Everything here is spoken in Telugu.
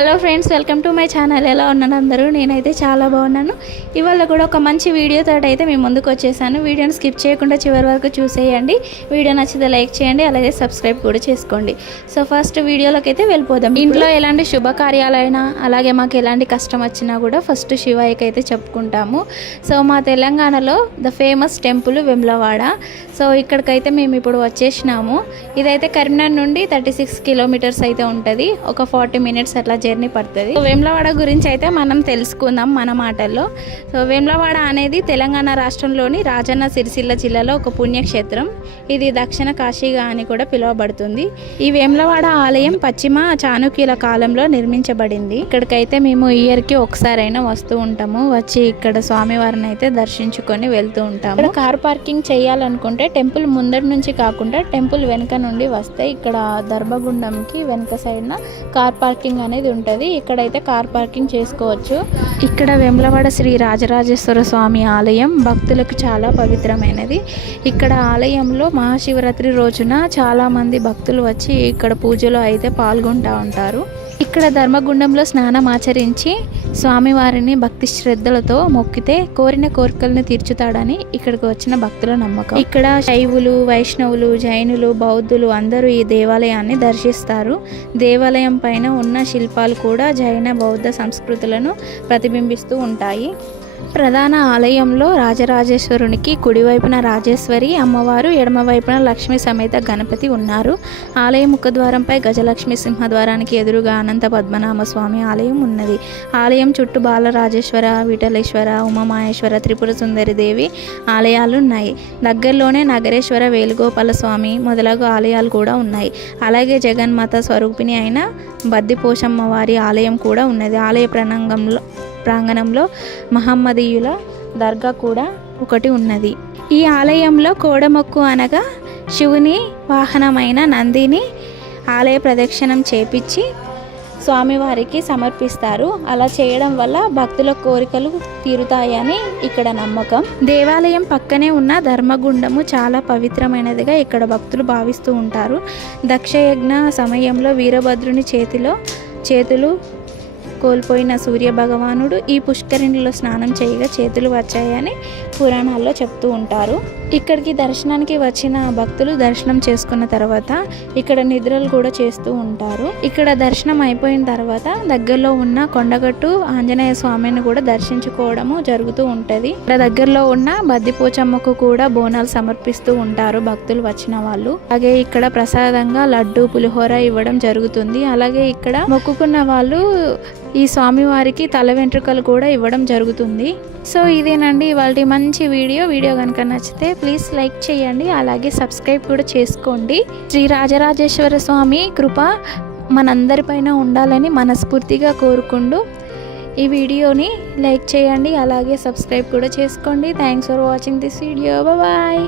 Hello friends, welcome to my channel. ఎలా ఉన్నాను అందరూ? నేనైతే చాలా బాగున్నాను. ఇవాళ కూడా ఒక మంచి వీడియోతో అయితే మేము ముందుకు వచ్చేసాను. వీడియోని స్కిప్ చేయకుండా చివరి వరకు చూసేయండి. వీడియో నచ్చితే లైక్ చేయండి, అలాగే సబ్స్క్రైబ్ కూడా చేసుకోండి. సో ఫస్ట్ వీడియోలోకి అయితే వెళ్ళిపోదాం. ఇంట్లో ఎలాంటి శుభకార్యాలైనా అలాగే మాకు ఎలాంటి కష్టం వచ్చినా కూడా ఫస్ట్ శివయ్యకి అయితే చెప్పుకుంటాము. సో మా తెలంగాణలో the famous temple Vemulawada. So ఇక్కడికైతే మేము ఇప్పుడు వచ్చేసినాము. ఇదైతే కరీంనగర్ నుండి 36 కిలోమీటర్స్ అయితే ఉంటుంది. ఒక 40 మినిట్స్ అట్లా జర్నీ పడుతుంది. సో వేములవాడ గురించి అయితే మనం తెలుసుకుందాం మన మాటల్లో. సో వేములవాడ అనేది తెలంగాణ రాష్ట్రంలోని రాజన్న సిరిసిల్ల జిల్లాలో ఒక పుణ్యక్షేత్రం. ఇది దక్షిణ కాశీగా అని కూడా పిలువబడుతుంది. ఈ వేములవాడ ఆలయం పశ్చిమ చాళుక్యుల కాలంలో నిర్మించబడింది. ఇక్కడికైతే మేము ఇయర్కి ఒకసారైనా వస్తూ ఉంటాము. వచ్చి ఇక్కడ స్వామివారిని అయితే దర్శించుకొని వెళ్తూ ఉంటాము. కార్ పార్కింగ్ చేయాలనుకుంటే టెంపుల్ ముందటి నుంచి కాకుండా టెంపుల్ వెనుక నుండి వస్తే ఇక్కడ దర్భగుండంకి వెనుక సైడ్న కార్ పార్కింగ్ అనేది ఉంటుంది. ఇక్కడైతే కార్ పార్కింగ్ చేసుకోవచ్చు. ఇక్కడ వేములవాడ శ్రీ రాజరాజేశ్వర స్వామి ఆలయం భక్తులకు చాలా పవిత్రమైనది. ఇక్కడ ఆలయంలో మహాశివరాత్రి రోజున చాలా మంది భక్తులు వచ్చి ఇక్కడ పూజలో అయితే పాల్గొంటూ ఉంటారు. ఇక్కడ ధర్మగుండంలో స్నానం ఆచరించి స్వామివారిని భక్తి శ్రద్ధలతో మొక్కితే కోరిన కోరికలను తీర్చుతాడని ఇక్కడికి వచ్చిన భక్తుల నమ్మకం. ఇక్కడ శైవులు, వైష్ణవులు, జైనులు, బౌద్ధులు అందరూ ఈ దేవాలయాన్ని దర్శిస్తారు. దేవాలయం పైన ఉన్న శిల్పాలు కూడా జైన బౌద్ధ సంస్కృతులను ప్రతిబింబిస్తూ ఉంటాయి. ప్రధాన ఆలయంలో రాజరాజేశ్వరునికి కుడివైపున రాజేశ్వరి అమ్మవారు, ఎడమవైపున లక్ష్మీ సమేత గణపతి ఉన్నారు. ఆలయ ముఖద్వారంపై గజలక్ష్మి సింహద్వారానికి ఎదురుగా అనంత పద్మనాభ స్వామి ఆలయం ఉన్నది. ఆలయం చుట్టూ బాలరాజేశ్వర, విఠలేశ్వర, ఉమామహేశ్వర, త్రిపుర సుందరి దేవి ఆలయాలు ఉన్నాయి. దగ్గరలోనే నగరేశ్వర, వేణుగోపాల స్వామి మొదలగు ఆలయాలు కూడా ఉన్నాయి. అలాగే జగన్మాత స్వరూపిణి అయిన బద్దిపోషమ్మ వారి ఆలయం కూడా ఉన్నది. ఆలయ ప్రాంగణంలో మహమ్మదీయుల దర్గా కూడా ఒకటి ఉన్నది. ఈ ఆలయంలో కోడమొక్కు అనగా శివుని వాహనమైన నందిని ఆలయ ప్రదక్షిణం చేపించి స్వామివారికి సమర్పిస్తారు. అలా చేయడం వల్ల భక్తుల కోరికలు తీరుతాయని ఇక్కడ నమ్మకం. దేవాలయం పక్కనే ఉన్న ధర్మగుండము చాలా పవిత్రమైనదిగా ఇక్కడ భక్తులు భావిస్తూ ఉంటారు. దక్షయజ్ఞ సమయంలో వీరభద్రుని చేతులు కోల్పోయిన సూర్య భగవానుడు ఈ పుష్కరిణిలో స్నానం చేయగా చేతులు వచ్చాయని పురాణాల్లో చెప్తూ ఉంటారు. ఇక్కడికి దర్శనానికి వచ్చిన భక్తులు దర్శనం చేసుకున్న తర్వాత ఇక్కడ నిద్రలు కూడా చేస్తూ ఉంటారు. ఇక్కడ దర్శనం అయిపోయిన తర్వాత దగ్గరలో ఉన్న కొండగట్టు ఆంజనేయ స్వామిని కూడా దర్శించుకోవడము జరుగుతూ ఉంటది. ఇక్కడ దగ్గరలో ఉన్న బద్దిపోచమ్మకు కూడా బోనాలు సమర్పిస్తూ ఉంటారు భక్తులు వచ్చిన వాళ్ళు. అలాగే ఇక్కడ ప్రసాదంగా లడ్డు, పులిహోర ఇవ్వడం జరుగుతుంది. అలాగే ఇక్కడ మొక్కుకున్న వాళ్ళు ఈ స్వామివారికి తల వెంట్రుకలు కూడా ఇవ్వడం జరుగుతుంది. సో ఇదేనండి ఇవాళ మంచి వీడియో కనుక నచ్చితే ప్లీజ్ లైక్ చేయండి, అలాగే సబ్స్క్రైబ్ కూడా చేసుకోండి. శ్రీ రాజరాజేశ్వర స్వామి కృప మనందరిపైన ఉండాలని మనస్ఫూర్తిగా కోరుకుంటూ ఈ వీడియోని లైక్ చేయండి, అలాగే సబ్స్క్రైబ్ కూడా చేసుకోండి. Thanks for watching this video. Bye.